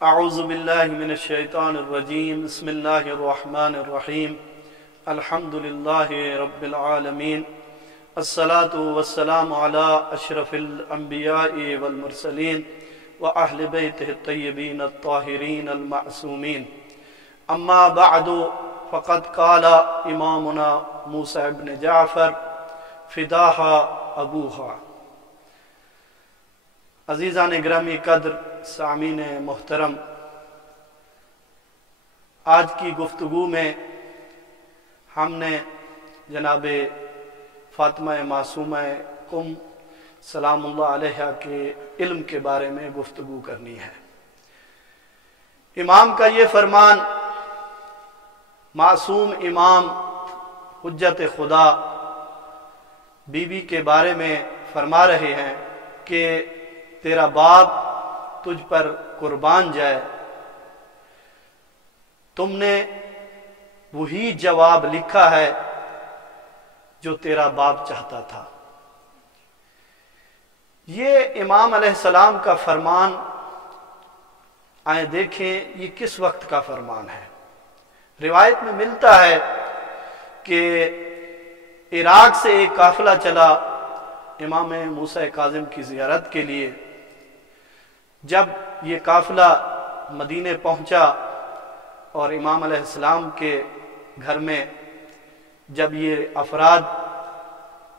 اعوذ باللہ من الشیطان الرجیم بسم اللہ الرحمن الرحیم الحمدللہ رب العالمین الصلاة والسلام علی اشرف الانبیاء والمرسلین واہل بیتہ الطیبین الطاہرین المعصومین اما بعد فقد قال امامنا موسیٰ ابن جعفر فداہا ابوہا۔ عزیزان گرامی قدر، سامعین محترم، آج کی گفتگو میں ہم نے جناب فاطمہ معصومہ قم سلام اللہ علیہا کے علم کے بارے میں گفتگو کرنی ہے۔ امام کا یہ فرمان، معصوم امام حجت خدا بی بی کے بارے میں فرما رہے ہیں کہ تیرا باپ تجھ پر قربان جائے، تم نے وہی جواب لکھا ہے جو تیرا باپ چاہتا تھا۔ یہ امام علیہ السلام کا فرمان، آئیں دیکھیں یہ کس وقت کا فرمان ہے۔ روایت میں ملتا ہے کہ عراق سے ایک قافلہ چلا امام موسیٰ کاظم کی زیارت کے لیے۔ جب یہ قافلہ مدینے پہنچا اور امام علیہ السلام کے گھر میں جب یہ افراد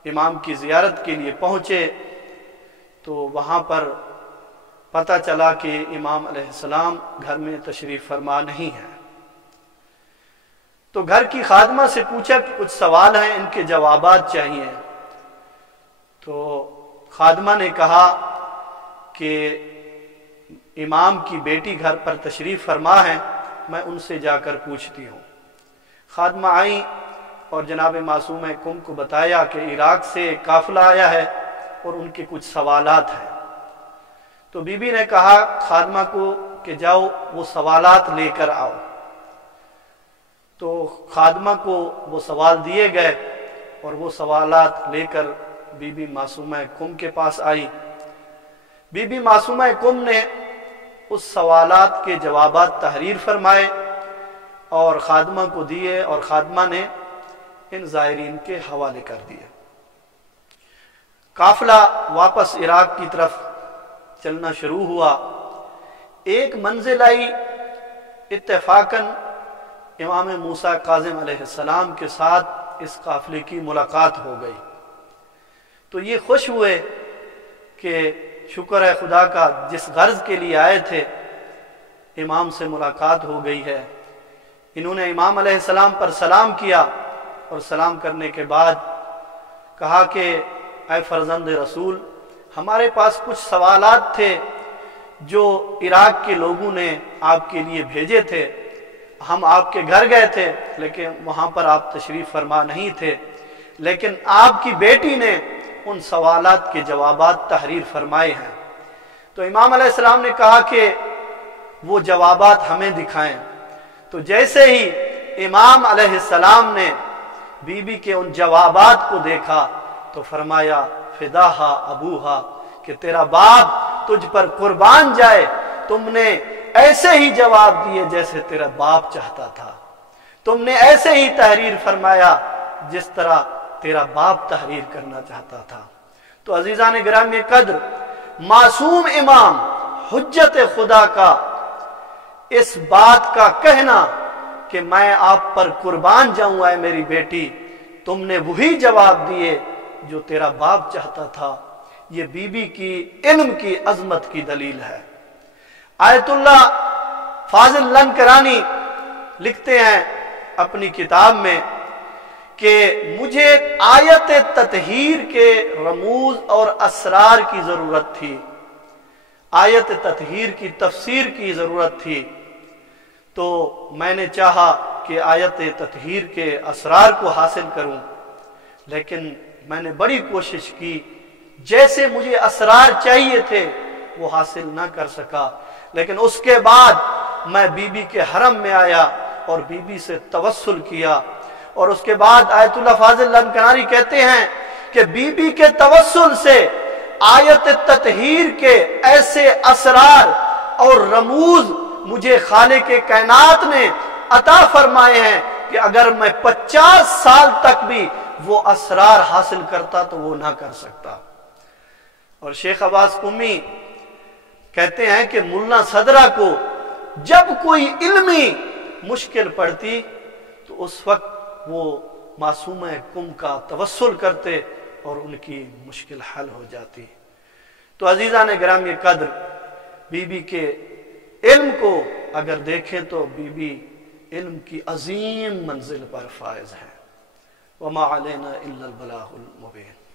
امام کی زیارت کے لیے پہنچے تو وہاں پر پتہ چلا کہ امام علیہ السلام گھر میں تشریف فرما نہیں ہے۔ تو گھر کی خادمہ سے پوچھا کہ کچھ سوال ہیں، ان کے جوابات چاہیے۔ تو خادمہ نے کہا کہ امام کی بیٹی گھر پر تشریف فرما ہے، میں ان سے جا کر پوچھتی ہوں۔ خادمہ آئیں اور جناب معصومہ قم کو بتایا کہ عراق سے قافلہ آیا ہے اور ان کے کچھ سوالات ہیں۔ تو بی بی نے کہا خادمہ کو کہ جاؤ وہ سوالات لے کر آؤ۔ تو خادمہ کو وہ سوال دیے گئے اور وہ سوالات لے کر بی بی معصومہ قم کے پاس آئی۔ بی بی معصومہ قم نے اس سوالات کے جوابات تحریر فرمائے اور خادمہ کو دیے اور خادمہ نے ان زائرین کے حوالے کر دیے۔ قافلہ واپس عراق کی طرف چلنا شروع ہوا۔ ایک منزل آئی، اتفاقاً امام موسیٰ کاظم علیہ السلام کے ساتھ اس قافلے کی ملاقات ہو گئی۔ تو یہ خوش ہوئے کہ شکر ہے خدا کا، جس غرض کے لیے آئے تھے امام سے ملاقات ہو گئی ہے۔ انہوں نے امام علیہ السلام پر سلام کیا اور سلام کرنے کے بعد کہا کہ اے فرزند رسول، ہمارے پاس کچھ سوالات تھے جو عراق کے لوگوں نے آپ کے لیے بھیجے تھے۔ ہم آپ کے گھر گئے تھے لیکن وہاں پر آپ تشریف فرما نہیں تھے، لیکن آپ کی بیٹی نے ان سوالات کے جوابات تحریر فرمائے ہیں۔ تو امام علیہ السلام نے کہا کہ وہ جوابات ہمیں دکھائیں۔ تو جیسے ہی امام علیہ السلام نے بی بی کے ان جوابات کو دیکھا تو فرمایا فداہا ابوہا، کہ تیرا باپ تجھ پر قربان جائے، تم نے ایسے ہی جواب دیے جیسے تیرا باپ چاہتا تھا، تم نے ایسے ہی تحریر فرمایا جس طرح تیرا باپ تحریر کرنا چاہتا تھا۔ تو عزیزان گرامی قدر، معصوم امام حجت خدا کا اس بات کا کہنا کہ میں آپ پر قربان جاؤں اے میری بیٹی، تم نے وہی جواب دیے جو تیرا باپ چاہتا تھا، یہ بی بی کی علم کی عظمت کی دلیل ہے۔ آیت اللہ فاضل لنکرانی لکھتے ہیں اپنی کتاب میں کہ مجھے آیت تطہیر کے رموز اور اسرار کی ضرورت تھی، آیت تطہیر کی تفسیر کی ضرورت تھی، تو میں نے چاہا کہ آیت تطہیر کے اسرار کو حاصل کروں، لیکن میں نے بڑی کوشش کی، جیسے مجھے اسرار چاہیے تھے وہ حاصل نہ کر سکا۔ لیکن اس کے بعد میں بی بی کے حرم میں آیا اور بی بی سے توسل کیا، اور اس کے بعد آیت اللہ فاضل لنکرانی کہتے ہیں کہ بی بی کے توسل سے آیت تطہیر کے ایسے اسرار اور رموز مجھے خالق کائنات نے عطا فرمائے ہیں کہ اگر میں 50 سال تک بھی وہ اسرار حاصل کرتا تو وہ نہ کر سکتا۔ اور شیخ عباس قمی کہتے ہیں کہ ملا صدرہ کو جب کوئی علمی مشکل پڑتی تو اس وقت وہ معصومہ کم کا توسل کرتے اور ان کی مشکل حل ہو جاتی۔ تو عزیزان گرامی قدر، بی بی کے علم کو اگر دیکھیں تو بی بی علم کی عظیم منزل پر فائز ہے۔ وما علینا الا البلاغ المبین۔